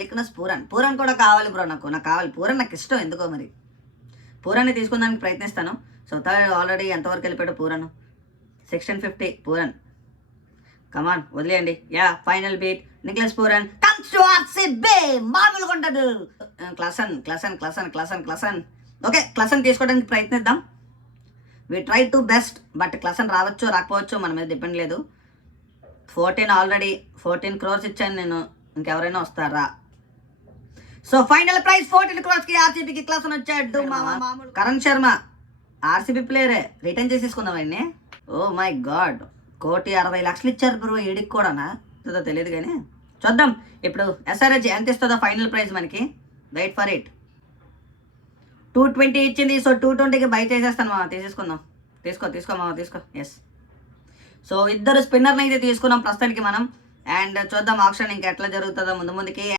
లిక్నస్ Pooran Pooran కూడా కావాలి bro. నాకు కావాలి పూరన్, నాకు ఇష్టం ఎందుకో మరి. పూరాన్ని తీసుకుందానికి ప్రయత్నిస్తాను. సో థర్డ్ ఆల్రెడీ ఎంతవరకు వెళ్ళిపోయాడు పూరన్? 1650 పూరన్. కమాన్ వదిలేయండి. Yeah final beat Nicholas Pooran comes to RCB. మామూలుగా ఉండదు. క్లసన్. ఓకే క్లసన్ తీసుకోవడానికి ప్రయత్నిద్దాం. We try to best. But Klaasen రావచ్చు రాకపోవచ్చు మన మీద డిపెండ్ లేదు. 14 ఆల్రెడీ 14 crores ఇచ్చాను నేను. ఇంకెవరైనా వస్తారా? సో ఫైనల్ ప్రైస్ 14 crores కి ఆర్సీబీకి క్లసన్ వచ్చాడు. కరణ్ శర్మ ఆర్సీబీ ప్లేయరే. రిటర్న్ చేసేసుకుందాం ఆయన్ని. ఓ మై గాడ్, 1,60,00,000 ఇచ్చారు బ్రో ఈడికి కూడానా? తెలియదు కానీ చూద్దాం. ఇప్పుడు ఎస్ఆర్హెచ్ ఎంత ఇస్తుందో ఫైనల్ ప్రైస్ మనకి. Wait for it. 220 ఇచ్చింది. సో 220కి బై చేసేస్తాను మామ. తీసేసుకుందాం. తీసుకో మామ తీసుకో. ఎస్. సో ఇద్దరు స్పిన్నర్ని అయితే తీసుకున్నాం ప్రస్తుతానికి మనం. అండ్ చూద్దాం ఆప్షన్ ఇంకా ఎట్లా జరుగుతుందో ముందుకి.